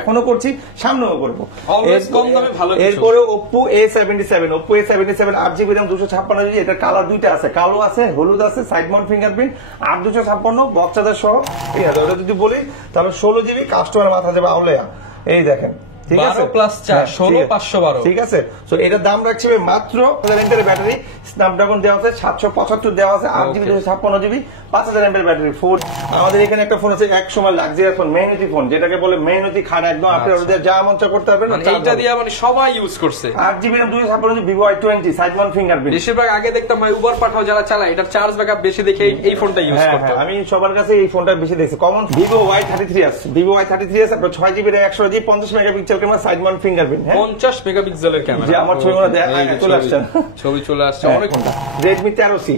এখনো করছি, সামনেও করবো। এরপরে Oppo A77 8GB RAM 256GB, এটা কালার দুইটা আছে, কালো আছে হলুদ আছে, side mount fingerprint 8256 box charger সহ। ঠিক আছে, ওটা যদি বলি তাহলে 16GB, কাস্টমার মাথা যাবে আউলেয়া। এই দেখেন, ঠিক আছে, 12+4 ঠিক আছে। সো এটার দাম রাখছি মাত্র ব্যাটারি, স্ন্যাপড্রাগন দেওয়া আছে, 775 দেওয়া আছে, 8GB 256GB, 5000 mAh battery. Phone আমাদের এখানে একটা ফোন আছে, এক সময় লাক্সারিয়াস ফোন, মেহনতি ফোন, যেটাকে বলে মেহনতি খান, একদম আপনি ওদের যা মন চা করতে পারবেন, এইটা দিয়ে মানে সবাই ইউজ করছে। 8GB RAM 256GB, Vivo Y20 side mount fingerprint. বেশিরভাগ আগে দেখতাম ভাই উবার পাঠাও যারা চালায়, এটার চার্জ ব্যাকআপ বেশি দেখে এই ফোনটা ইউজ করতো। আমি সবার কাছে এই ফোনটা বেশি দেখছি। কমন Vivo Y33s, আপনার 6GB RAM 128GB 50 megapixel camera, side mount fingerprint. 50 মেগাপিক্সেলের ক্যামেরা, যে আমার ছবি চলে আসছে, ছবি চলে আসছে অনেক। Redmi 13C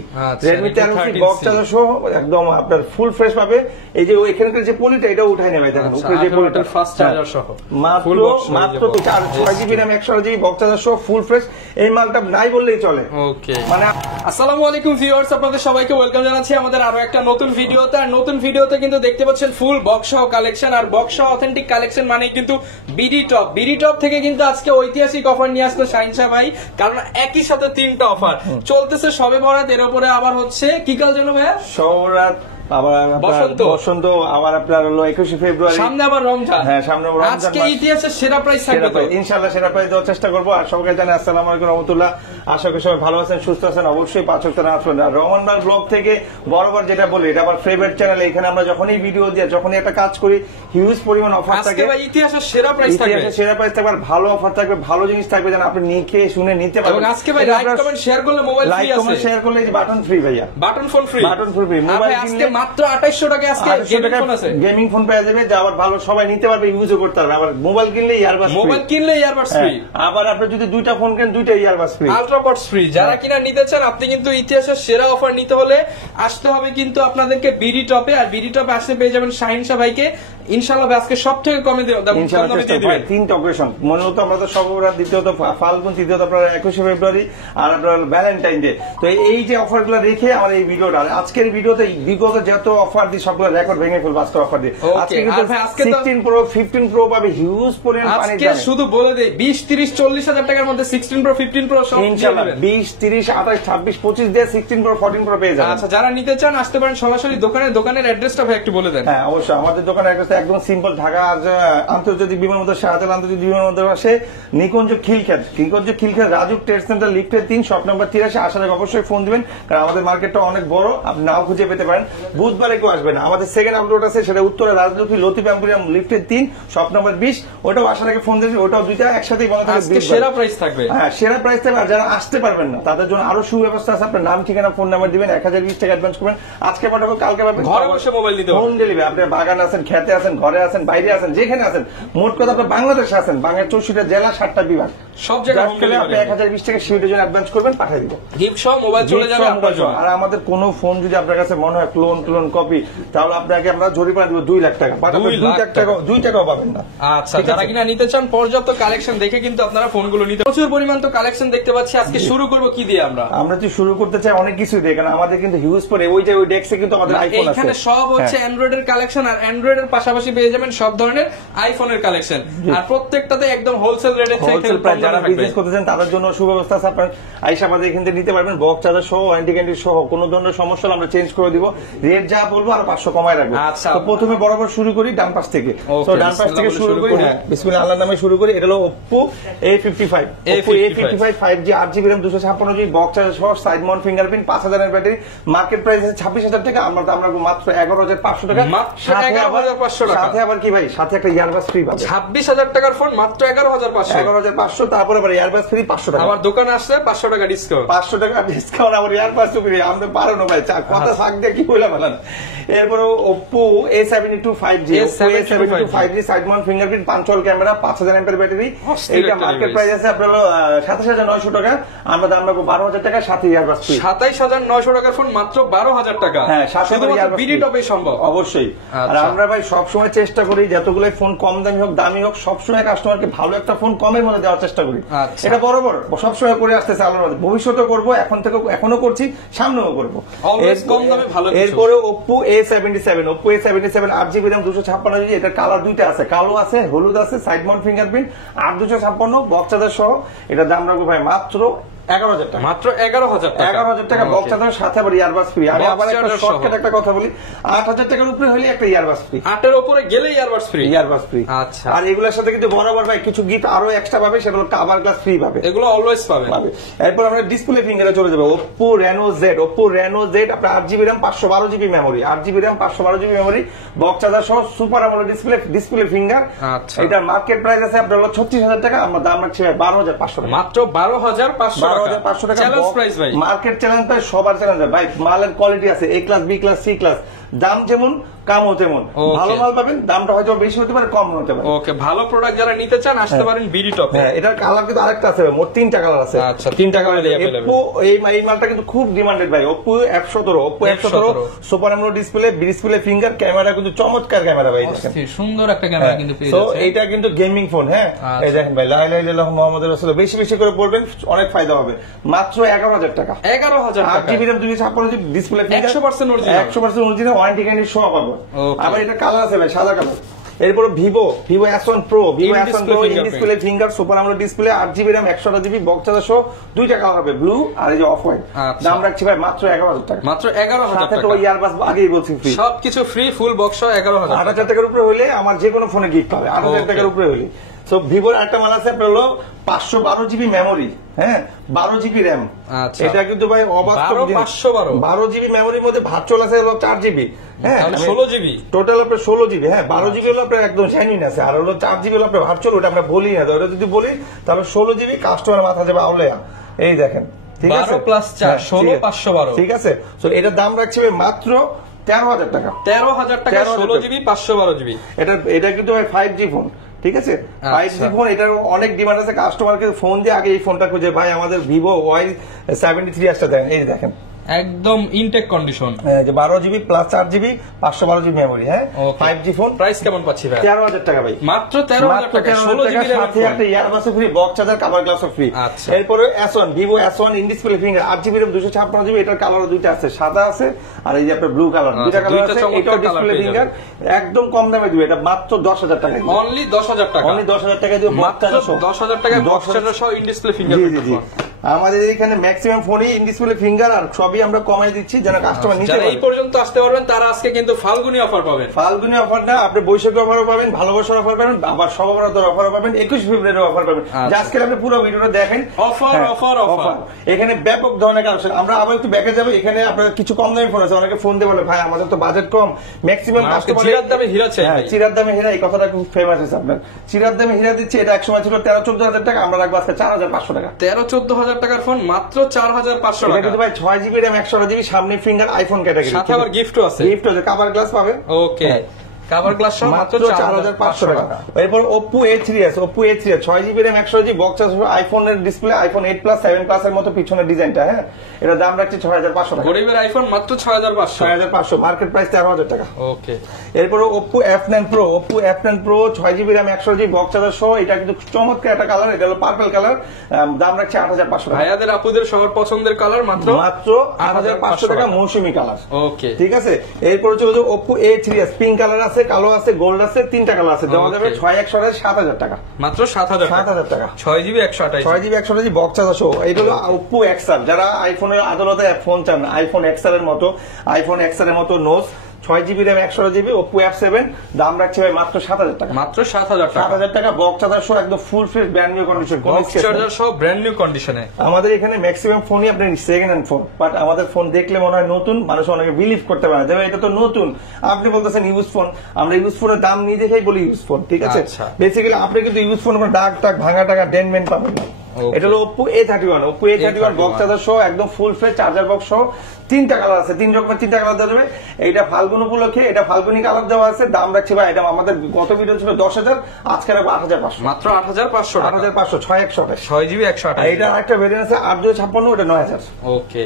বক্স চার্জার সহ একদম আপনার ফুল ফ্রেশ পাবে। এই যে এখানকার যে পলিটা, এটা উঠাই নেবে, দেখেন উপরে যে পলিটা, ফাস্ট চার্জার সহ মাত্র 6GB RAM 128GB box charger সহ ফুল ফ্রেশ। এই মালটা নাই বললেই চলে। ওকে, মানে আসসালামু আলাইকুম ভিউয়ার্স, আপনাদের সবাইকে ওয়েলকাম জানাচ্ছি আমাদের আরো একটা নতুন ভিডিওতে। আর নতুন ভিডিওতে কিন্তু দেখতে পাচ্ছেন ফুল বক্স সহ কালেকশন, আর বক্স সহ অথেন্টিক কালেকশন মানে কিন্তু বিডি টপ থেকে কিন্তু আজকে ঐতিহাসিক অফার নিয়ে আসলো শাহিন শাহ ভাই। কারণ একই সাথে তিনটা অফার চলতেছে, সবে বরাত, এর উপরে আবার হচ্ছে কি কাল যেন ভাইয়া, সবরাত, আবার বসন্ত, আবার আপনার হলো 21শে ফেব্রুয়ারি, সামনে আবার রমজান। হ্যাঁ, সামনে রমজান। আজকে ইতিহাসের সেরা প্রাইস থাকবে তো ইনশাআল্লাহ, সেরা প্রাইস দেওয়ার চেষ্টা করব। আর সবাইকে জানাই আসসালামু আলাইকুম রাহমাতুল্লাহ। আশা করি সবাই ভালো আছেন, সুস্থ আছেন। অবশ্যই 5 ওয়াক্ত নামাজ পড়েন। আর রহমান ভাই ব্লগ থেকে বরাবর যেটা বলি, এটা আমার ফেভারিট চ্যানেল। এখানে আমরা যখনই ভিডিও দিই, যখনই একটা কাজ করি, হিউজ পরিমাণ অফার থাকে। আজকে ভাই ইতিহাসের সেরা প্রাইস থাকবে, ইতিহাসের সেরা প্রাইস থাকবে, আর ভালো অফার থাকবে, ভালো জিনিস থাকবে, যেন আপনি নিয়ে শুনে নিতে পারবেন। এবং আজকে ভাই লাইক কমেন্ট শেয়ার করলে মোবাইল ফ্রি আছে, লাইক কমেন্ট শেয়ার করলে বাটন ফ্রি ভাইয়া, বাটন ফোন ফ্রি, মোবাইল আজকে মাত্র 2800 টাকা আজকে গেমিং ফোন পেয়ে যাবে, যা আবার ভালো সবাই নিতে পারবে, ইউজও করতে পারবে। আবার মোবাইল কিনলে ইয়ারবাডস ফ্রি, আবার আপনি যদি দুইটা ফোন কেনেন, দুইটা ইয়ারবাডস ফ্রি, আলট্রাবাডস ফ্রি। যারা কিনা নিতে চান, আপনি কিন্তু ইতিহাসের সেরা অফার নিতে হলে আসতে হবে কিন্তু আপনাদেরকে বিডি টপে। আর বিডি টপে আসতে পেয়ে যাবেন শাহিন শাহ ভাইকে। ইনশাআল্লাহ আজকে সব থেকে কমে দিয়ে দিবেন। তিনটা অকেশন, মূলত আমরা তো সবরাত, দ্বিতীয়ত ফাল্গুন, তৃতীয়ত আপনার 21শে ফেব্রুয়ারি, আর আপনার ভ্যালেন্টাইন ডে। তো এই যে অফার গুলো রেখে আমার এই ভিডিওটা, আজকের ভিডিওতে বিগত যত অফার দিই সবগুলো রেকর্ড ভেঙে ফেলবো আজকে অফার দিয়ে। আজকে কিন্তু 16 প্রো 15 প্রো পাবে, হিউজ পরিমাণ পানি। আজকে শুধু বলে দেই 20 30 40 হাজার টাকার মধ্যে 16 প্রো 15 প্রো সব ইনশাআল্লাহ 20 30 28 26 25 দিয়ে 16 প্রো 14 প্রো পেয়ে যাবেন। আচ্ছা, যারা নিতে চান আসতে পারেন সরাসরি দোকানের অ্যাড্রেসটা ভাই একটু বলে দেন। হ্যাঁ, অবশ্যই আমাদের দোকানের অ্যাড্রেস একদম সিম্পল, ঢাকা আন্তর্জাতিক বিমানবন্দর, শাহজালাল আন্তর্জাতিক বিমানবন্দর পাশে, নিকুঞ্জ খিলখ্যাত রাজু ট্রেড সেন্টার, লিফটের 3, শপ নাম্বার 83। আসার আগে অবশ্যই ফোন দিবেন, কারণ আমাদের মার্কেটটা অনেক বড়, আপনি নাও খুঁজে পেতে পারেন। বুধবারে কেউ আসবে না, আমাদের সেকেন্ড আপলোড আছে, সেটা উত্তরে রাজলক্ষ্মী লতিফ এম্পোরিয়াম, লিফটের 3, শপ নাম্বার 20। ওটাও আসার আগে ফোন দিবেন, ওটাও দুইটা একসাথেই বন্ধ থাকবে। আজকে সেরা প্রাইস থাকবে। হ্যাঁ, সেরা প্রাইস থাকবে। আর যারা আসতে পারবেন না, তাদের জন্য আরো সুব্যবস্থা আছে। আপনার নাম, ঠিকানা, ফোন নাম্বার দিবেন, 1020 টাকা অ্যাডভান্স করবেন, আজকে পাঠাবো, কালকে পাবেন, ঘরে বসে মোবাইল দিতে হবে, হোম ডেলিভারি। আপনি বাগান আছেন, খেতে আছেন, ঘরে আছেন, বাইরে আছেন, যেখানে আছেন, মোট কথা আপনি বাংলাদেশে আছেন, বাংলাদেশ 64টা জেলা, 7টা বিভাগ, সব জায়গায় হোম ডেলিভারি। আপনি 1020 টাকা সিউরিটির জন্য অ্যাডভান্স করবেন, পাঠিয়ে দিব, গিফট সহ মোবাইল চলে যাবে আপনার জন্য। আর আমাদের কোন ফোন যদি আপনার কাছে মনে হয় ক্লোন কপি, তাহলে আপনাকে আমরা জরিমানা দিব 2 লাখ টাকা, 2 টাকাও পাবেন না। আচ্ছা, যারা কিনা নিতে চান পর্যাপ্ত কালেকশন দেখে কিন্তু আপনারা ফোনগুলো নিতে, প্রচুর পরিমাণ তো কালেকশন দেখতে পাচ্ছি। আজকে শুরু করব কি দিয়ে? আমরা তো শুরু করতে চাই অনেক কিছু দিয়ে, কারণ আমাদের কিন্তু হিউজ পরে ওই ডেস্কে কিন্তু আমাদের আইফোন আছে। এখানে সব হচ্ছে অ্যান্ড্রয়েড এর কালেকশন, আর অ্যান্ড্রয়েড এর পাশাপাশি পেয়ে যাবেন সব ধরনের আইফোনের কালেকশন, আর প্রত্যেকটাতে একদম হোলসেল রেটে থেকে। যারা বিজনেস করতে চান তাদের জন্য সুব্যবস্থা আছে, আপনার আইসা আমাদের এখান থেকে নিতে পারবেন, বক্স চার্জার সহ, ওয়ারেন্টি গ্যারান্টি সহ। কোনো ধরনের সমস্যা হলে আমরা চেঞ্জ করে দিব, রেট যা বলবো আর 500 কমায় রাখবো। তো প্রথমে বরাবর শুরু করি ডান পাশ থেকে, তো ডান পাশ থেকে শুরু করি, বিসমিল্লাহ আল্লাহর নামে শুরু করি। এটা হলো Oppo A55 5G 8GB RAM 256GB box charger সহ, সাইড মাউন্ট ফিঙ্গারপ্রিন্ট, 5000 এর ব্যাটারি। মার্কেট প্রাইস আছে 26,000 টাকা, আমরা মাত্র 11,500 টাকা। সাথে আবার কি ভাই, সাথে একটা ইয়ারবাস ফ্রি পাবে। 26,000 টাকার ফোন মাত্র 11,500, তারপরে আবার ইয়ারবাস ফ্রি 500 টাকা। আমার দোকানে আসলে 500 টাকা ডিসকাউন্ট, 500 টাকা ডিসকাউন্ট, আবার ইয়ারবাস ফ্রি। আমরা পারো না ভাই, কথা ফাঁক দিয়ে কি বলে বলেন। এরপর Oppo A72 5G side mount fingerprint, 5 camera, 5000 mAh battery. এইটা মার্কেট প্রাইস আছে আপনার 27,900 টাকা, আমরা দাম রাখবো 12,000 টাকা, সাথে ইয়ারবাস ফ্রি। 27,900 টাকার ফোন মাত্র 12,000 টাকা। হ্যাঁ, সাথে বিডি টপে সম্ভব অবশ্যই। আর আমরা ভাই সব সবসময় চেষ্টা করি যতগুলো ফোন কম দামি হোক দামি হোক সবসময় কাস্টমারকে ভালো একটা ফোন কমের মধ্যে দেওয়ার চেষ্টা করি। এটা বরাবর সবসময় করে আসতেছে আল্লাহর মধ্যে, ভবিষ্যতে করবো, এখন থেকে এখনো করছি, সামনেও করবো। এরপরে Oppo A77, Oppo A77 8GB RAM 256GB, এটা কালার দুইটা আছে, কালো আছে হলুদ আছে, side mount fingerprint, 8/256 box charger সহ। এটা দাম রাখবো ভাই মাত্র 11,000 টাকা। মাত্র 11,000 টাকা। 11,000 টাকা বক্স চার্জার সাথে আবার ইয়ারবাস ফ্রি। আমি আবার একটা শর্টকাট একটা কথা বলি, 8,000 টাকার উপরে হলে একটা ইয়ারবাস ফ্রি, 8 এর উপরে গেলে ইয়ারবাস ফ্রি। Earbuds free. আচ্ছা। আর এগুলোর সাথে কিন্তু বরাবর ভাই কিছু গিফট আরো এক্সট্রা পাবে, সেগুলো কভার গ্লাস ফ্রি পাবে, এগুলো অলওয়েজ পাবে। এরপর আমরা ডিসপ্লে ফিঙ্গারে চলে যাবো। Oppo Reno Z, Oppo Reno Z আপনার 8GB RAM 512GB memory, 8GB RAM 512GB memory, box charger সহ, সুপার আমোলেড ডিসপ্লে ফিঙ্গার। আচ্ছা। এটার মার্কেট প্রাইস আছে আপনার 36,000 টাকা, আমরা দাম রাখছি 12,500 টাকা। মাত্র 12,500 টাকা। 12,500 টাকা প্রাইস ভাই। মার্কেট চ্যালেঞ্জ ভাই, সবার চ্যালেঞ্জ ভাই। মালের কোয়ালিটি আছে A class, B class, C class, দাম যেমন কামও তেমন। ভালো মাল পাবেন, দামটা হয়তো বেশি হতে পারে, কম হতে পারে। ওকে, ভালো প্রোডাক্ট যারা নিতে চান আসতে পারেন বিডি টপে। হ্যাঁ, এটার কালার কিন্তু আরেকটা আছে, মোট 3টা কালার আছে। আচ্ছা, 3টা কালার Oppo এই মালটা কিন্তু খুব ডিমান্ডেড ভাই। Oppo F17 super AMOLED display finger, camera কিন্তু চমৎকার ক্যামেরা ভাই, দেখেন সুন্দর একটা ক্যামেরা কিন্তু পেয়ে তো যাচ্ছে। এটা কিন্তু গেমিং ফোন। হ্যাঁ, এই দেখেন ভাই, লা ইলাহা ইল্লাল্লাহু মুহাম্মাদুর রাসূলুল্লাহ বেশি বেশি করে পড়বেন, অনেক ফায়দা হবে। মাত্র 11,000 টাকা। 11,000 টাকা। 8GB RAM 256GB display finger, 100% original, 100% original, warranty guarantee সহ পাবো। আবার এটা কালার আছে ভাই, সাদা কালার। এরপর Vivo S1 Pro, display finger, super AMOLED display, 8GB RAM 128GB box charger সহ, দুইটা কালার হবে, ব্লু আর এই যে অফ হোয়াইট। দাম রাখছি ভাই মাত্র 11,000 টাকা। মাত্র 11,000 টাকা। সাথে তো ইয়ারবাস আগেই বলছি ফ্রি, সবকিছু ফ্রি, ফুল বক্স সহ 11,000। 8,000 টাকার উপরে হলে আমার যে কোনো ফোনে গিফট পাবে, 8,000 টাকার উপরে হলে। সো ভিভোর একটা মাল আছে আপনার হলো 512GB মেমোরি, হ্যাঁ 12GB RAM। এটা কিন্তু ভাই অবাস্তব, 12GB মেমোরির মধ্যে ভার্চুয়াল আছে 4GB, হ্যাঁ 16GB টোটাল আপনার 16GB। হ্যাঁ 12GB হলো আপনার একদম জেনুইন আছে, আর হলো 4GB হলো আপনার ভার্চুয়াল, ওটা আমরা বলি না। ওটা যদি বলি তাহলে 16GB কাস্টমার মাথা যাবে আউলেয়া। এই দেখেন, ঠিক আছে, 12 প্লাস 4 16 512, ঠিক আছে। সো এটার দাম রাখছি মাত্র 13,000 টাকা। 13,000 টাকা 16GB 512GB। এটা কিন্তু 5G ফোন, ঠিক আছে, 5G ফোন। এটার অনেক ডিমান্ড আছে, কাস্টমারকে ফোন দিয়ে আগে এই ফোনটা খুঁজে, ভাই আমাদের ভিভো Y73 দেন। এই দেখেন একদম ইনটেক কন্ডিশন, যে 12GB plus 4GB 512GB memory. হ্যাঁ 5G ফোন। প্রাইস কেমন পাচ্ছি ভাই? 13,000 টাকা ভাই, মাত্র 13,000 টাকা। 16GB সাথে একটা earbuds free, box charger, cover glass free. এরপরে S1 Vivo S1 in display finger, 8GB RAM 256GB, এটার কালার দুইটা আছে, সাদা আছে আর এই যে আপনার ব্লু কালার, দুইটা কালার আছে। এটাও ডিসপ্লে ফিঙ্গার, একদম কম দামে দিবে, এটা মাত্র 10,000 টাকা। অনলি 10,000 টাকা, অনলি 10,000 টাকা দিয়ে মাত্র 10,000 টাকা বক্স চার্জার সহ ইন ডিসপ্লে ফিঙ্গার। আমাদের এখানে ম্যাক্সিমাম ফোনই ইন ডিসপ্লে ফিঙ্গার, আর সবই আমরা কমাই দিচ্ছি যেন কাস্টমার নিতে পারে। এই পর্যন্ত আসতে পারবেন তারা আজকে কিন্তু ফাল্গুনি অফার পাবেন। ফাল্গুনি অফার না, আপনি বৈশাখী অফারও পাবেন, ভালোবাসার অফার পাবেন, আবার সবাবরাতের অফারও পাবেন, 21 ফেব্রুয়ারি অফার পাবেন। আজকে আপনি পুরো ভিডিওটা দেখেন, অফার অফার অফার। এখানে ব্যাপক ধরনের কালেকশন। আমরা আবার একটু ব্যাকে যাবো, এখানে আপনার কিছু কম দামি ফোন আছে, অনেকে ফোন দিয়ে বলে ভাই আমাদের তো বাজেট কম, ম্যাক্সিমাম কাস্টমার চিরার দামে হীরা চাই। হ্যাঁ চিরার দামে হীরা, এই কথাটা খুব ফেমাস আছে আপনার। চিরার দামে হীরা দিচ্ছে, এটা একসময় ছিল 13-14 টাকা, আমরা রাখবো আজকে 4,500 টাকা। 13-14 টাকার ফোন মাত্র 4,500 টাকা। কিন্তু ভাই 6GB RAM 128GB সামনে ফিঙ্গার, আইফোন ক্যাটাগরি, সাথে আবার গিফটও আছে, কভার গ্লাস পাবেন। ওকে, কভার গ্লাস সহ মাত্র 4,500 টাকা। এরপর Oppo A3s 6GB RAM 128GB box আছে, আইফোনের ডিসপ্লে, আইফোন 8 প্লাস 7 প্লাস এর মতো পিছনের ডিজাইনটা। হ্যাঁ এটা দাম রাখছি 6,500 টাকা। গরিবের আইফোন মাত্র 6,500, মার্কেট প্রাইস 13,000 টাকা। ওকে। এরপর Oppo F9 Pro 6GB RAM 128GB box charger সহ, এটা কিন্তু চমৎকার একটা কালার, এটা হলো পার্পল কালার, দাম রাখছি 8,500 টাকা। ভাইয়াদের আপুদের সবার পছন্দের কালার, মাত্র 8,500 টাকা, মৌসুমী কালার। ওকে, ঠিক আছে। এরপর হচ্ছে Oppo A3s পিঙ্ক কালার আছে, কালো আছে, গোল্ড আছে, 3টা কালার আছে, দেওয়া যাবে 6,128 7,000 টাকা। মাত্র 7,000 টাকা। 6GB 128GB বক্স চার্জার সহ। এটা হলো Oppo XR, যারা আইফোনের আদালতে ফোন চান, আইফোন XR এর মতো nose, 6GB RAM 128GB Oppo F7, দাম রাখছে ভাই মাত্র 7,000 টাকা। মাত্র 7,000 টাকা। 7,000 টাকা বক্স চার্জার সহ, একদম full fresh brand new condition, box charger সহ ব্র্যান্ড নিউ কন্ডিশনে। আমাদের এখানে ম্যাক্সিমাম ফোনই আপনার সেকেন্ড হ্যান্ড ফোন, বাট আমাদের ফোন দেখলে মনে হয় নতুন, মানুষ অনেকে বিলিভ করতে পারে যে এটা তো নতুন। আপনি বলতেছেন ইউজ ফোন, আমরা ইউজ ফোনের দাম নিয়ে দেখেই বলি ইউজ ফোন, ঠিক আছে। বেসিক্যালি আপনি কিন্তু ইউজ ফোন দাগ টাগ ভাঙা টাকা ডেনমেন্ট পাবেন না। এটা হলো Oppo A31 বক্স চার্জার সহ, একদম ফুল ফ্রেশ চার্জার বক্স সহ, 3টা কালার আছে, 3 রকমের 3টা কালার দেওয়া যাবে। এইটা ফাল্গুন উপলক্ষে, এটা ফাল্গুনি কালার দেওয়া আছে, দাম রাখছি ভাই, এটা আমাদের গত ভিডিও ছিল 10,000, আজকে রাখবো 8,500, মাত্র 8,500 টাকা। 8,500, 6,128, 6GB 128। এটা আরেকটা ভেরিয়েন্ট আছে 8/256, ওটা 9,000। ওকে।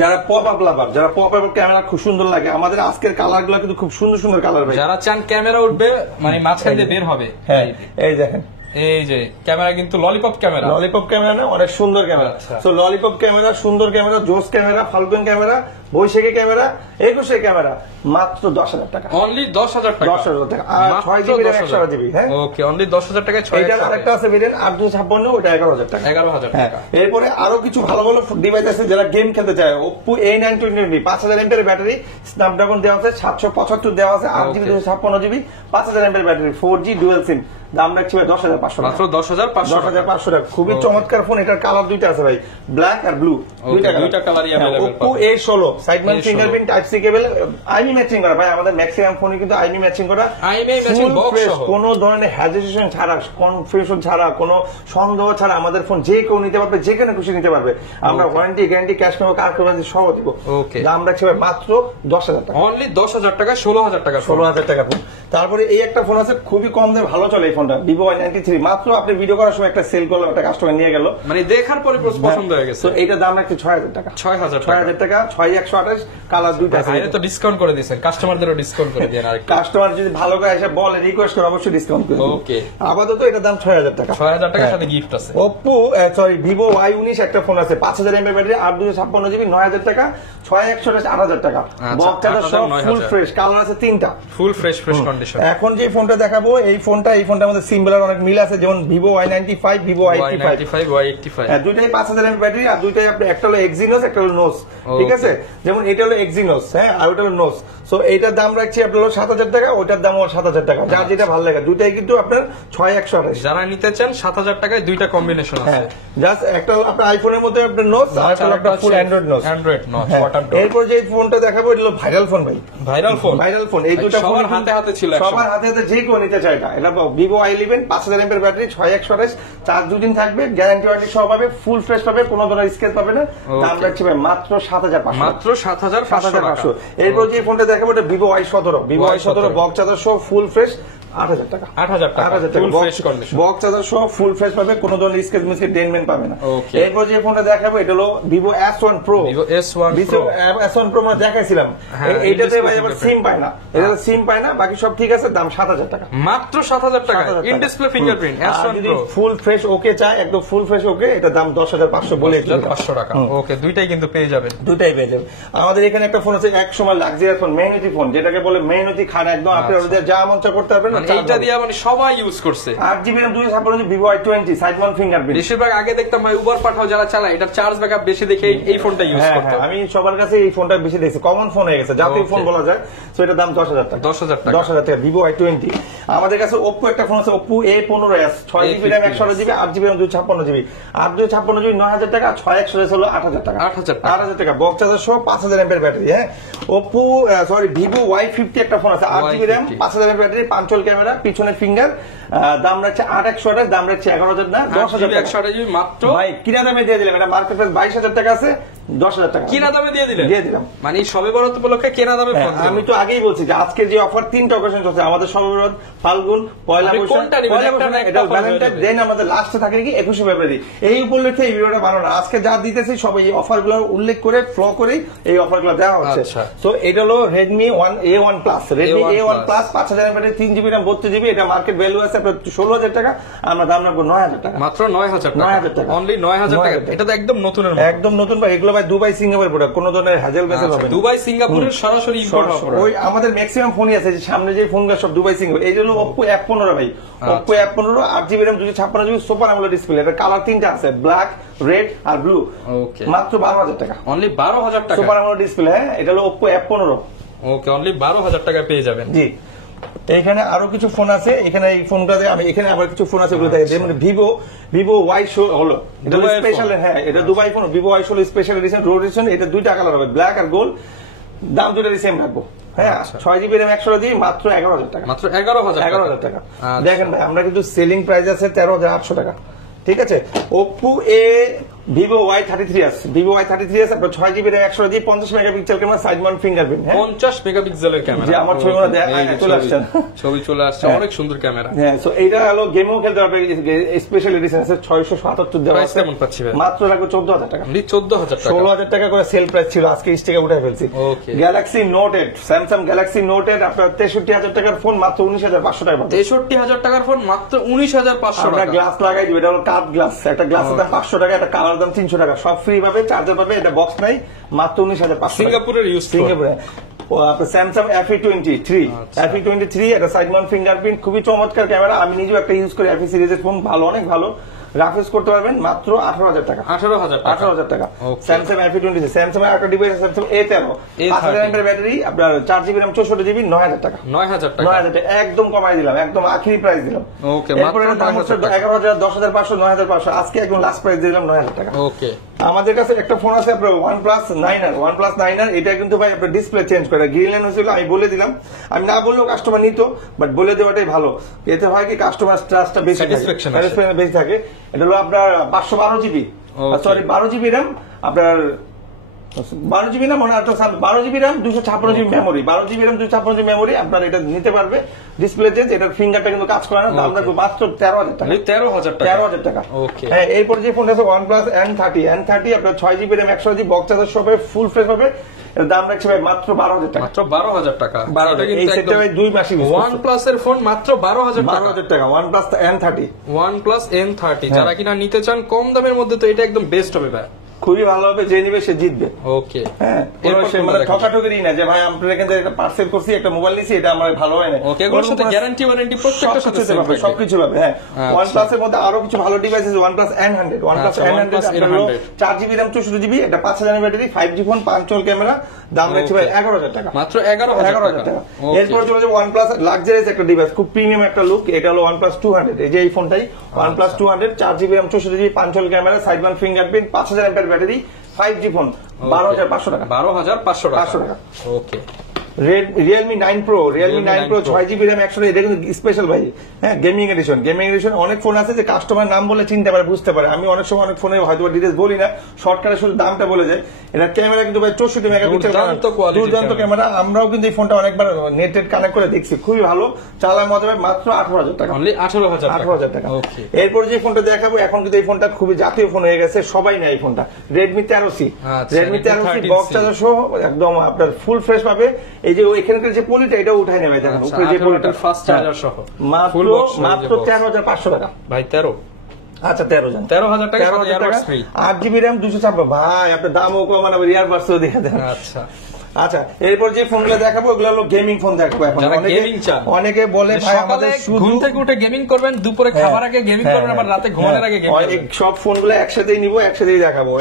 যারা পপ আপ লাভার, যারা পপ আপ ক্যামেরা খুব সুন্দর লাগে, আমাদের আজকের কালার গুলো কিন্তু খুব সুন্দর সুন্দর কালার ভাই। যারা চান ক্যামেরা উঠবে মানে মাঝখান দিয়ে বের হবে, হ্যাঁ এই দেখেন এই যে ক্যামেরা কিন্তু ললিপপ ক্যামেরা, ললিপপ ক্যামেরা না, অনেক সুন্দর ক্যামেরা। তো ললিপপ ক্যামেরা, সুন্দর ক্যামেরা, জোস ক্যামেরা, ফাল্গুন ক্যামেরা, বৈশাখী ক্যামেরা, 21 ক্যামেরা মাত্র 10,000 টাকা, অনলি 10,000 টাকা, 10,000 টাকা। আর 6 জিবি 128 হ্যাঁ ওকে, অনলি 10,000 টাকায় 6। এটা আরেকটা আছে ভেরিয়েন্ট 856, ওটা 11,000 টাকা, 11,000 টাকা। এরপরে আরো কিছু ভালো ভালো ডিভাইস আছে যারা গেম খেলতে চায়। Oppo A9 20 5000 mAh এর ব্যাটারি, স্ন্যাপড্রাগন দেওয়া আছে, 775 দেওয়া আছে, 8 জিবি 256 জিবি, 5000 mAh এর ব্যাটারি, 4G ডুয়াল সিম, দাম রাখছি ভাই 10,500 মাত্র 10,500 টাকা। খুবই চমৎকার ফোন। এটার কালার দুইটা আছে ভাই, ব্ল্যাক আর ব্লু, দুইটা কালারই available. Oppo A16 side mount fingerprint type C cable, IMEI matching করা ভাই, আমাদের ম্যাক্সিমাম ফোনে কিন্তু আইমি ম্যাচিং করা, আইমি ম্যাচিং বক্স সহ, কোনো ধরনের হেজিটেশন ছাড়া, কনফিউশন ছাড়া, কোনো সন্দেহ ছাড়া আমাদের ফোন যে কেউ নিতে পারবে, যেখানে খুশি নিতে পারবে। আমরা ওয়ারেন্টি গ্যারান্টি ক্যাশ মেমো কার করবেন সব দিব। ওকে, দাম রাখছি ভাই মাত্র 10,000 টাকা, অনলি 10,000 টাকা, 16,000 টাকা, 16,000 টাকা ফোন। তারপরে এই একটা ফোন আছে খুবই কম দামে ভালো চলে এই ফোনটা, Vivo Y93, মাত্র আপনি ভিডিও করার সময় একটা সেল করলো, একটা কাস্টমার নিয়ে গেল, মানে দেখার পরে পছন্দ হয়ে গেছে। তো এইটা দাম রাখছি 6,000 টাকা, 6,000 টাকা, 6128 কালার দুইটা আছে। এটা তো ডিসকাউন্ট করে দিয়েছেন, কাস্টমারদেরও ডিসকাউন্ট করে দেন। আর কাস্টমার যদি ভালো করে এসে বলে রিকোয়েস্ট করে অবশ্যই ডিসকাউন্ট করে দেব। ওকে, আপাতত এটার দাম 6,000 টাকা, 6,000 টাকার সাথে গিফট আছে। Oppo Vivo Y19 একটা ফোন আছে, 5000 mAh ব্যাটারি, 856 জিবি, 9,000 টাকা, 6128 8,000 টাকা, বক্সটা সব ফুল ফ্রেশ, কালার আছে তিনটা, ফুল ফ্রেশ কন্ডিশন। এখন যে ফোনটা দেখাবো এই ফোনটার মধ্যে সিম্বলের অনেক মিল আছে, যেমন Vivo Y95, Vivo Y85, দুইটাই 5000 mAh ব্যাটারি, আর দুইটাই আপনি একটা হলো Exynos, একটা হলো Nos, ঠিক আছে? যেমন এটা হলো Exynos, হ্যাঁ, আর ওটা হলো Nos। সো এইটার দাম রাখছি আপনার 7,000 টাকা, ওটার দাম 7,000 টাকা, যার যেটা ভালো লাগে। দুইটাই কিন্তু আপনার 6128। যারা নিতে চান 7,000 টাকায় দুইটা কম্বিনেশন আছে। জাস্ট একটা হলো আপনার আইফোনের মধ্যে আপনার Nos, আর একটা হলো আপনার ফুল অ্যান্ড্রয়েড Nos। এরপর যে ফোনটা দেখাবো এটা হলো ভাইরাল ফোন ভাই, ভাইরাল ফোন। এই দুটো ফোন হাতে ছিল, সবার হাতে যে কেউ নিতে চায় এটা Vivo Y11, 5000 mAh battery, 6128, charge 2 দিন থাকবে, গ্যারান্টি ওয়ারেন্টি সব পাবে, ফুল ফ্রেশ পাবে, কোনো ধরনের স্ক্র্যাচ পাবে না। দাম রাখছি ভাই মাত্র 7,500, মাত্র 7,500। এরপর যে ফোনটা দেখাবো এটা Vivo Y17 বক্স চার্জার সহ ফুল ফ্রেশ, 8,000 টাকা, 8,000 টাকা বক্স চার্জার সহ ফুল ফ্রেশ পাবে, কোনো ধরনের স্ক্র্যাচ মিসকে ডেনমেন্ট পাবে না। এরপর যে ফোনটা দেখাবো এটা হলো Vivo S1 Pro, S1 Pro আমরা দেখাইছিলাম, এইটাতে ভাই আবার সিম পায় না, এটাতে সিম পায় না, বাকি সব ঠিক আছে। দাম 7,000 টাকা, মাত্র 7,000 টাকা, in display fingerprint S1 Pro, full fresh ওকে চাই, একদম ফুল ফ্রেশ ওকে, এটা দাম 10,500 বলে 500 টাকা। ওকে, দুইটাই কিন্তু পেয়ে যাবেন, দুইটাই পেয়ে যাবেন। আমাদের এখানে একটা ফোন আছে এক সময় লাক্সারি ফোন, মেহনতি ফোন, যেটাকে বলে মেহনতি খান, একদম আপনি ওদের যা মন চায় করতে পারবেন। এইটা দিয়ে মানে সবাই ইউজ করছে। 8GB RAM 256 Vivo Y20 side mount fingerprint. বেশিরভাগ আগে দেখতাম ভাই উবার পাঠাও যারা চালায়, এটা চার্জ ব্যাকআপ বেশি দেখে এই ফোনটা ইউজ করতো। আমি সবার কাছে এই ফোনটা বেশি দেখছি, কমন ফোন হয়ে গেছে, জাতীয় ফোন বলা যায়। সো এটার দাম 10,000 টাকা, 10,000 টাকা Vivo Y20। আমাদের কাছে Oppo একটা ফোন আছে, Oppo A15s, 6GB RAM 128GB, 8GB RAM 256GB, 856GB 9,000 টাকা, 6128 হলো 8,000 টাকা, 8,000 টাকা, বক্স চার্জার সহ 5000 mAh ব্যাটারি। হ্যাঁ, Vivo Y50 একটা ফোন আছে, 8GB RAM, 5000 mAh battery, পাঞ্চল camera, পিছনে ফিঙ্গার, দাম রাখছে 8,128, দাম রাখছে 11,000 না 10,000 টাকা, 128 মাত্র। ভাই কিনা দামে দিয়ে দিলাম, এটা মার্কেট প্রাইস 22,000 টাকা আছে, 10,000 টাকা কিনা দামে দিয়ে দিলাম। মানে সবে বরাত উপলক্ষে কেনা দামে ফোন। আমি তো আগেই বলছি যে আজকে যে অফার 3টা অকেশন চলছে, আমাদের সবে বরাত, ফাল্গুন, পয়লা বৈশাখ, এটা ভ্যালেন্টাইন দেন, আমাদের লাস্টে থাকে কি 21 ফেব্রুয়ারি। এই উপলক্ষে এই ভিডিওটা বানানো, আজকে যা দিতেছি সব এই অফারগুলো উল্লেখ করে ফ্লো করে এই অফারগুলো দেওয়া হচ্ছে। সো এটা হলো Redmi A1 Plus, Redmi A1 Plus 5000 mAh, 3GB RAM, 32GB, এটা মার্কেট ভ্যালু আছে আপনার 16,000 টাকা, আমরা দাম রাখবো 9,000 টাকা, মাত্র 9,000 টাকা, অনলি 9,000 টাকা। এটা তো একদম নতুনের মতো, একদম নতুন ভাই। এগুলো ভাই দুবাই সিঙ্গাপুর প্রোডাক্ট, কোনো ধরনের হ্যাজেল মেসেজ হবে না। দুবাই সিঙ্গাপুরের সরাসরি ইম্পোর্ট হবে। ওই আমাদের ম্যাক্সিমাম ফোনই আছে, যে সামনে যে ফোনগুলো সব দুবাই সিঙ্গাপুর। এই জন্য Oppo F15 ভাই, Oppo F15 8GB RAM 256GB, super AMOLED display, এর কালার তিনটা আছে, ব্ল্যাক, রেড আর ব্লু। ওকে, মাত্র 12,000 টাকা, অনলি 12,000 টাকা, সুপার আমোলেড ডিসপ্লে। হ্যাঁ, এটা হলো Oppo F15। ওকে, অনলি 12,000 টাকা পেয়ে যাবেন। জি, এখানে আরো কিছু ফোন আছে, এখানে এই ফোনটাতে আমি এখানে আবার কিছু ফোন আছে, এগুলো দেখেন, যেমন Vivo Y16 হলো, এটা স্পেশাল। হ্যাঁ, এটা Dubai phone, Vivo Y16 special edition, road edition. এটা দুইটা কালার হবে, ব্ল্যাক আর গোল্ড, দাম দুটোরই সেম রাখবো। হ্যাঁ, 6GB RAM 128GB, মাত্র 11,000 টাকা, মাত্র 11,000 টাকা। দেখেন ভাই, আমরা কিন্তু সেলিং প্রাইস আছে 13,800 টাকা, ঠিক আছে। Oppo Vivo Y33s, Vivo Y33s আপনার 6GB RAM 128GB 50 megapixel camera, side mount fingerprint. 50 মেগাপিক্সেলের ক্যামেরা, যে আমার ছবিগুলো চলে আসছে, ছবি চলে আসছে, অনেক সুন্দর ক্যামেরা। হ্যাঁ, সো এইটা হলো গেমও খেলতে পারবে, স্পেশাল এডিশন আছে 677 দেওয়া আছে। কেমন পাচ্ছি ভাই? মাত্র রাখবো 14000 টাকা। 14000 টাকা, 16000 টাকা করে সেল প্রাইস ছিল, আজকে স্টিকে উঠে ফেলছি। Galaxy note 8, Samsung Galaxy note 8 আপনার 63000 টাকার ফোন মাত্র 19500 টাকা। 63000 টাকার ফোন মাত্র 19500 টাকা। গ্লাস লাগাই দিবে, এটা হলো কাট গ্লাস, একটা গ্লাসের দাম 500 টাকা, একটা কালার দাম 300 টাকা, সব ফ্রি পাবে, চার্জার পাবে, এটা বক্স নাই, মাত্র 19500। সিঙ্গাপুরের ইউজ, সিঙ্গাপুরে আপনার স্যামসাং FE23, FE23 একটা সাইড মাউন্ট ফিঙ্গারপ্রিন্ট, খুবই চমৎকার ক্যামেরা। আমি নিজেও একটা ইউজ করি, FE সিরিজের ফোন, ভালো, অনেক ভালো। রাফেজ করতে পারবেন মাত্র 18000 টাকা। 18000 টাকা। স্যামসাং FE23, স্যামসাং এর একটা device Samsung A13, 5000 mAh battery, আপনার 4GB RAM 64GB, 9000 টাকা। 9000 টাকা, 9000 টাকা একদম কমাই দিলাম, একদম আখেরি প্রাইস দিলাম। ওকে, এরপরে দাম হচ্ছে 11000, 10500, 9500, আজকে একদম লাস্ট প্রাইস দিলাম 9000 টাকা। ওকে, আমাদের কাছে একটা ফোন আছে আপনার OnePlus 9R, এটা কিন্তু ভাই আপনার ডিসপ্লে চেঞ্জ করে, গ্রিন লাইন হয়েছিল, আমি বলে দিলাম, আমি না বললেও কাস্টমার নিত, বাট বলে দেওয়াটাই ভালো। এতে হয় কি কাস্টমার ট্রাস্টটা বেশি, স্যাটিসফ্যাকশন বেশি থাকে। এটা হলো আপনার 512GB, সরি 12GB RAM, আপনার 12GB RAM, 12GB RAM 256GB memory, 12GB RAM 256GB memory, আপনার এটা নিতে পারবে। ডিসপ্লে চেঞ্জ, এটার ফিঙ্গারটা কিন্তু কাজ করে না, দাম রাখবো মাত্র 13000 টাকা। 13000 টাকা। হ্যাঁ, এরপর যে ফোনটা আছে OnePlus N30, আপনার 6GB RAM 128GB box charger সহ ফুল ফ্রেশ হবে, এর দাম রাখছি ভাই মাত্র 12000 টাকা। মাত্র 12000 টাকা। এই সেটটা ভাই 2 মাসই ইউজ করতে। OnePlus এর ফোন মাত্র 12000 টাকা। OnePlus N30, যারা কিনা নিতে চান কম দামের মধ্যে, তো এটা একদম বেস্ট হবে ভাই, খুবই ভালো হবে, যে নিবে সে জিতবে। ওকে, হ্যাঁ, মানে ঠকাঠকিরই না যে ভাই আপনার এখান থেকে একটা পার্সেল করছি, একটা মোবাইল নিছি, এটা আমার ভালো হয় না। ওকে, এগুলোর সাথে গ্যারান্টি ওয়ারেন্টি প্রত্যেকটার সাথে পাবে, সবকিছু পাবে। হ্যাঁ, OnePlus এর মধ্যে আরো কিছু ভালো ডিভাইস আছে, OnePlus N100, OnePlus N100 4GB RAM 64GB, এটা 5000 mAh battery, 5G phone, 5 camera, দাম রাখছি ভাই 11000 টাকা। মাত্র 11000 টাকা। এরপর চলে যাবে OnePlus লাক্সারিয়াস একটা ডিভাইস, খুব প্রিমিয়াম একটা লুক, এটা হলো OnePlus 200, এই যে এই ফোনটাই OnePlus 200, 4GB RAM 64GB, 5 camera, side mount fingerprint, 5000 mAh battery, 5G phone, 12500 টাকা। 12500 টাকা। ওকে, Realme 9 Pro 6GB RAM 128, এটা কিন্তু স্পেশাল ভাই। হ্যাঁ, গেমিং এডিশন। অনেক ফোন আছে যে কাস্টমার নাম বলে চিনতে পারে, বুঝতে পারে। আমি অনেক সময় অনেক ফোনে হয়তো ডিটেইলস বলি না, শর্টকাটে শুধু দামটা বলে যায়। এটা ক্যামেরা কিন্তু ভাই 64 মেগাপিক্সেল, দুর্দান্ত ক্যামেরা। আমরাও কিন্তু এই ফোনটা অনেকবার নেটেড কানেক্ট করে দেখছি, খুবই ভালো, চালায় মজা হবে, মাত্র 18000 টাকা। 18000 টাকা। এরপর যে ফোনটা দেখাবো, এখন কিন্তু এই ফোনটা খুবই জাতীয় ফোন হয়ে গেছে, সবাই নেয় এই ফোনটা, Redmi 13C, বক্স চার্জার সহ একদম আপনার ফুল ফ্রেশ পাবে। এই যে এখানকার যে পলিটা, এটা উঠাই নেবে, দেখেন উপরে যে পলিটা, ফাস্ট চার্জার সহ, মাত্র 13500 টাকা ভাই। 13, আচ্ছা 13000 টাকা, 8GB RAM 256, ভাই আপনার দামও কম, মানে ইয়ারবাডসও দিয়ে দেন। আচ্ছা, এরপর যে ফোনগুলো দেখাবো, ওগুলো হলো গেমিং ফোন দেখাবো। এখন অনেকে বলে ভাই আমাদের ঘুম থেকে উঠে গেমিং করবেন, দুপুরে খাবার আগে গেমিং করবেন, আবার রাতে ঘুমানোর আগে গেমিং করবেন, সব ফোনগুলো একসাথেই নিব, একসাথেই দেখাবো,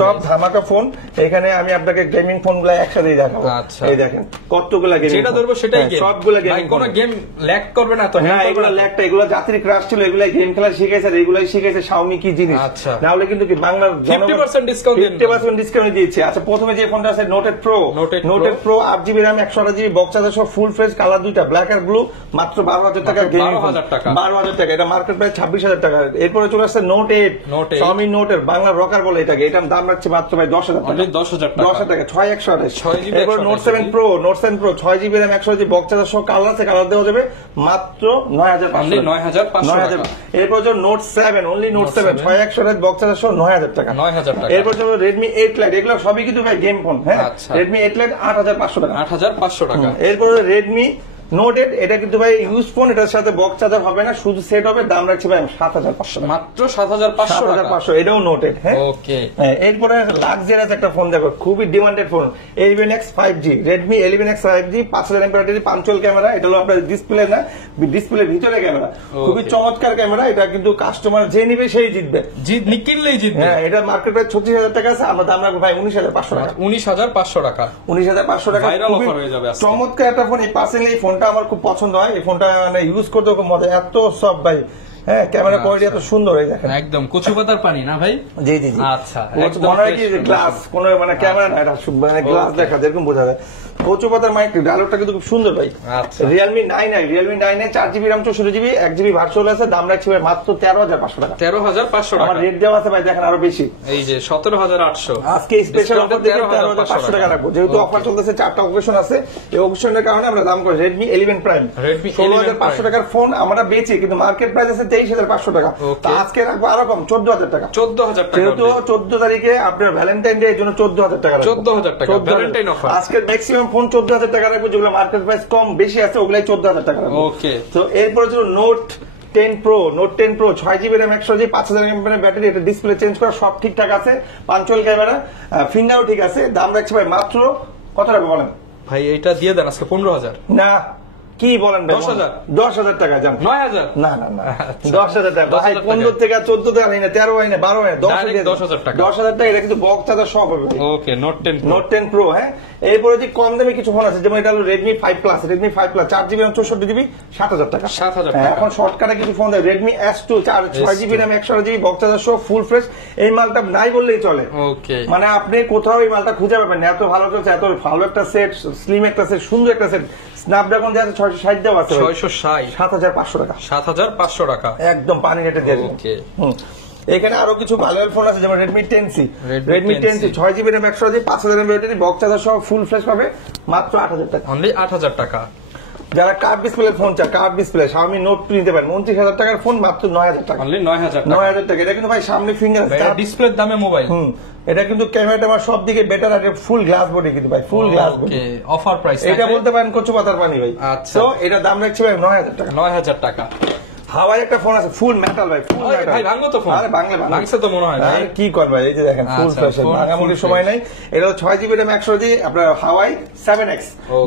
সব ধামাকা ফোন। এখানে আমি আপনাকে গেমিং ফোনগুলো একসাথেই দেখাবো। এই দেখেন কতগুলা গেমিং, যেটা ধরবো সেটাই গেম, সবগুলা গেমিং, কোনো গেম ল্যাগ করবে না তো। হ্যাঁ, এগুলো ল্যাগটা, এগুলো জাতির ক্রাশ ছিল, এগুলো গেম খেলা শিখাইছে, আর এগুলাই শিখাইছে Xiaomi কি জিনিস। না হলে কিন্তু কি বাংলার 50% ডিসকাউন্ট দিয়েছে। আচ্ছা, প্রথমে যে ফোনটা আছে Note 8 Pro, Pro 8GB RAM 128GB box charger সহ ফুল ফ্রেশ, কালার দুইটা, ব্ল্যাক আর ব্লু, মাত্র 12000 টাকা। 12000 টাকা, এটা মার্কেট প্রাইস 26000 টাকা। এরপরে চলে আসছে Note 8, Xiaomi Note 8, Bangla rocker বলে এটাকে, এটার দাম রাখছে মাত্র ভাই 10000 টাকা। 10000 টাকা, 6128। এরপর Note 7 Pro 6GB RAM 128GB box charger সহ, কালার আছে, কালার দেওয়া যাবে, মাত্র 9500। এরপর যে Note 7, only Note 7 6128 box charger সহ 9000 টাকা। এরপর যে Redmi 8 Lite, এগুলো সবই কিন্তু ভাই গেম ফোন। হ্যাঁ, Redmi 8 Lite 8500 টাকা। 8500 টাকা। এরপরে Redmi Note 8, এটা কিন্তু ভাই ইউজ ফোন, এটার সাথে বক্স চার্জার হবে না, শুধু সেট হবে, দাম রাখছি ভাই 7500, মাত্র 7500। এটাও Note 8। হ্যাঁ, ওকে। এরপরে লাক্সারিয়াস একটা ফোন দেখো, খুবই demanded phone, 11X 5G, Redmi 11X 5G, 5000 mAh battery, 5 camera, এটা হলো আপনার ডিসপ্লে না, ডিসপ্লের ভিতরে ক্যামেরা, খুবই চমৎকার ক্যামেরা। এটা কিন্তু কাস্টমার যে নিবে সেই জিতবে, কিনলেই জিতবে। হ্যাঁ, এটা মার্কেট প্রাইস 36000 টাকা আছে, আমরা দাম রাখবো ভাই 19500 টাকা। 19500 টাকা, 19500 টাকা, ভাইরাল অফার হয়ে যাবে। চমৎকার একটা ফোন। এই পার্সোনালি এই ফোনটা আমার খুব পছন্দ হয়, এই ফোনটা মানে ইউজ করতে খুব মজা, এত সব ভাই। হ্যাঁ, ক্যামেরা কোয়ালিটি এত সুন্দর, এই দেখেন একদম কচু পাতার পানি না ভাই। জি। আচ্ছা, মনে হয় কি গ্লাস, কোন মানে ক্যামেরা না, এটা মানে গ্লাস দেখা, যেরকম বোঝা যায়। কচু পাতার মাইক ডায়লগটা কিন্তু খুব সুন্দর ভাই। আচ্ছা Realme 9i 4GB RAM 64GB 1GB virtual আছে, দাম রাখছি ভাই মাত্র 13,500 টাকা। 13,500 টাকা। আমার রেট দেওয়া আছে ভাই, দেখেন আরো বেশি, এই যে 17,800। আজকে স্পেশাল অফার দিয়ে 13,500 টাকা রাখবো, যেহেতু অফার চলতেছে, 4টা অকেশন আছে, এই অকেশনের কারণে আমরা দাম করি। Redmi 11 Prime 16,500 টাকার ফোন আমরা বেচি, কিন্তু মার্কেট প্রাইস আছে 23,500 টাকা। তো আজকে রাখবো আরো কম, 14,000 টাকা। 14,000 টাকা, যেহেতু 14 তারিখে আপনার ভ্যালেন্টাইন ডে, এর জন্য 14,000 টাকা। 14,000 টাকা ভ্যালেন্টাইন অফার। আজকে ম্যাক্সিমাম ফোন 14,000 টাকা রাখবো, যেগুলো মার্কেট প্রাইস কম বেশি আছে ওগুলাই 14,000 টাকা রাখবো। ওকে, তো এরপরে ছিল note 10 Pro 6GB RAM 100GB 5000 mAh battery, এটা ডিসপ্লে চেঞ্জ করা সব ঠিকঠাক আছে, পাঞ্চুয়াল ক্যামেরা, ফিঙ্গারও ঠিক আছে। দাম রাখছি ভাই মাত্র কত টাকা বলেন ভাই? এইটা দিয়ে দেন আজকে 15,000। না কি বলেন ভাই? 10,000 টাকা জান। 9,000? না না না 10,000 টাকা ভাই, 15 থেকে 14 টাকা নেই না, 13 হয় না, 12 হয় না, 10,000 টাকা। 10,000 টাকা, এটা কিন্তু বক্স চার্জার সব হবে। ওকে, নোট 10 Pro হ্যাঁ। এরপরে যে কম দামে কিছু ফোন আছে, যেমন এটা হলো Redmi 5 Plus 4GB RAM 64GB 7,000 টাকা। 7,000 টাকা। এখন শর্টকাটে কিছু ফোন দেয়, Redmi S2 6GB RAM 128GB box charger সহ ফুল ফ্রেশ। এই মালটা নাই বললেই চলে। ওকে, মানে আপনি কোথাও এই মালটা খুঁজে পাবেন না, এত ভালো চলছে, এত ভালো একটা সেট, স্লিম একটা সেট, সুন্দর একটা সেট। স্ন্যাপড্রাগন যে আছে 660 দেওয়া আছে, 660, 7,500 টাকা। 7,500 টাকা একদম পানি রেটে দিয়ে দিন। ওকে, এখানে আরো কিছু ভালো ফোন আছে, যেমন Redmi 10C 6GB RAM 128GB 5000 mAh battery box charger সহ ফুল ফ্রেশ পাবে মাত্র 8,000 টাকা। অনলি 8,000 টাকা। যারা কার্ভ ডিসপ্লে ফোন চায়, কার্ভ ডিসপ্লে Xiaomi Note 2 নিতে পারেন 29,000 টাকার ফোন মাত্র 9,000 টাকা। অনলি 9,000 টাকা। 9,000 টাকা। এটা কিন্তু ভাই সামনে ফিঙ্গার ডিসপ্লের দামে মোবাইল। এটা কিন্তু ক্যামেরাটা আমার সব দিকে বেটার, আর ফুল গ্লাস বডি কিন্তু ভাই, ফুল গ্লাস বডি। ওকে, অফার প্রাইস এটা বলতে পারেন কচু পাতার পানি ভাই। আচ্ছা, তো এটা দাম রাখছি ভাই 9,000 টাকা। 9,000 টাকা। হাওয়াই একটা ফোন আছে ফুল মেটাল ভাই, ফুল মেটাল ভাই। ভাঙো তো ফোন? আরে বাংলা ভাঙছে তো মনে হয় ভাই। কি কর ভাই, এই যে দেখেন ফুল ফ্রেশ, ভাঙামুড়ির সময় নাই। এটা 6GB RAM 128GB আপনার হাওয়াই 7X,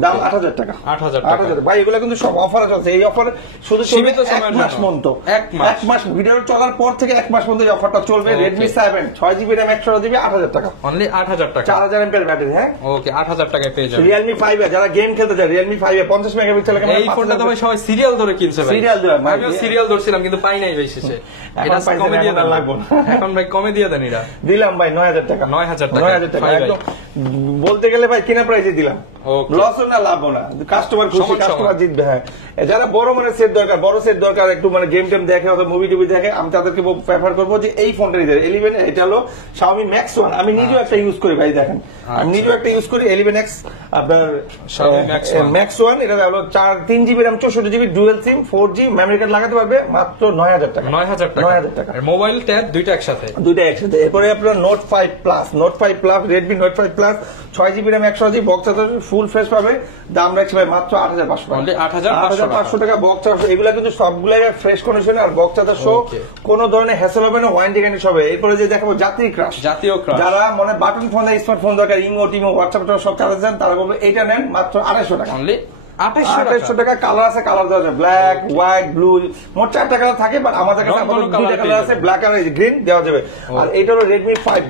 দাম 8,000 টাকা। 8,000 ভাই এগুলো কিন্তু সব অফারে চলছে, এই অফার শুধু সীমিত সময়ের এক মাস জন্য। পর্যন্ত, এক মাস ভিডিও চলার পর থেকে 1 মাস পর্যন্ত এই অফারটা চলবে। Redmi 7 6GB RAM 128GB 8,000 টাকা। অনলি 8,000 টাকা। 4000 mAh ব্যাটারি। হ্যাঁ ওকে, 8,000 টাকায় পেয়ে যাবেন। Realme 5 যারা গেম খেলতে চায়, Realme 5 50 মেগাপিক্সেল ক্যামেরা। এই ফোনটা তো ভাই সবাই সিরিয়াল ধরে কিনছে ভাই। সিরিয়াল ধরে ভাই, আমিও সিরিয়াল ধরছিলাম কিন্তু পাই নাই ভাই শেষে। এটা কমে দিয়ে দেন, লাগবে এখন ভাই, কমে দিয়ে দেন। এটা দিলাম ভাই 9,000 টাকা। 9,000 টাকা। 9,000 টাকা একদম বলতে গেলে ভাই কিনা প্রাইসে দিলাম, লস না লাভ না, কাস্টমার খুশি, কাস্টমার জিতবে। হ্যাঁ, যারা বড় মানে সেট দরকার, বড় সেট দরকার, একটু মানে গেম টেম দেখে অথবা মুভি টুভি দেখে, আমি তাদেরকে প্রেফার করবো যে এই ফোনটা নিতে। 11 এটা হলো Xiaomi Max 1, আমি নিজেও একটা ইউজ করি ভাই, দেখেন আমি নিজেও একটা ইউজ করি 11X আপনার Xiaomi Max 1। এটা হলো 3GB RAM 64GB dual SIM 4G memory card লাগাতে পারবে মাত্র 9,000 টাকা। 9,000 টাকা। 9,000 টাকা। মোবাইল ট্যাব দুইটা একসাথে, এরপরে আপনার Note 5 Plus Redmi Note 5 Plus 6GB RAM 128GB box charger full fresh পাবে, দাম রাখছি ভাই মাত্র 8,500 টাকা। অনলি 8,500 টাকা বক্স চার্জার। এগুলা কিন্তু সবগুলাই ফ্রেশ কন্ডিশনে, আর বক্স চার্জার সহ কোনো ধরনের হ্যাসেল হবে না, ওয়ারেন্টি গ্যারান্টি হবে। এরপরে যে দেখাবো জাতীয় ক্রাশ, যারা মানে বাটন ফোন স্মার্টফোন দরকার, ইমো টিমো হোয়াটসঅ্যাপ সব চালাতে চান, তারা বলবে এটা নেন মাত্র 2,500 টাকা। অনলি 2,500 টাকা। কালার আছে, কালার দেওয়া আছে ব্ল্যাক, হোয়াইট, ব্লু, মোট 4টা কালার থাকে, বাট আমাদের কাছে দুইটা কালার আছে, ব্ল্যাক আর গ্রিন দেওয়া যাবে। আর এটা হলো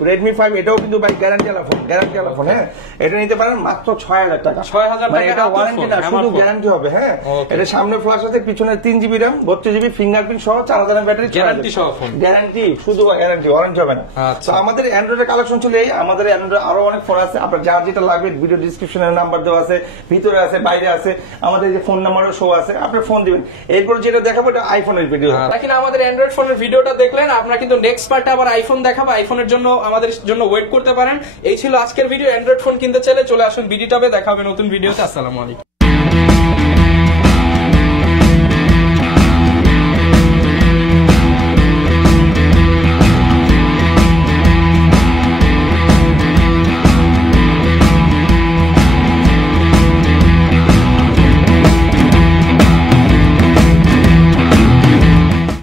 Redmi 5 এটাও কিন্তু ভাই গ্যারান্টি ওয়ালা ফোন। হ্যাঁ, এটা নিতে পারেন মাত্র 6,000 টাকা। 6,000 টাকা। এটা ওয়ারেন্টি না, শুধু গ্যারান্টি হবে। হ্যাঁ, এটা সামনে ফ্ল্যাশ আছে, পিছনে 3GB RAM 32GB ফিঙ্গারপ্রিন্ট সহ 4000 mAh ব্যাটারি, গ্যারান্টি সহ ফোন। গ্যারান্টি, শুধু গ্যারান্টি, ওয়ারেন্টি হবে না। তো আমাদের অ্যান্ড্রয়েডের কালেকশন ছিল এই। আমাদের অ্যান্ড্রয়েড আরো অনেক ফোন আছে, আপনার যার যেটা লাগবে ভিডিও ডেসক্রিপশনে নাম্বার দেওয়া আছে, ভিতরে আছে, বাইরে আছে, আমাদের যে ফোন নাম্বারও শো আছে, আপনি ফোন দিবেন। এরপর যেটা দেখাবো এটা আইফোনের ভিডিও। দেখেন আমাদের অ্যান্ড্রয়েড ফোনের ভিডিওটা দেখলেন, আপনারা কিন্তু নেক্সট পার্টে আবার আইফোন দেখাবো। আইফোনের জন্য আমাদের জন্য ওয়েট করতে পারেন। এই ছিল আজকের ভিডিও। অ্যান্ড্রয়েড ফোন কিনতে চাইলে চলে আসুন বিডি টপে, দেখা হবে নতুন ভিডিওতে। আসসালামু আলাইকুম।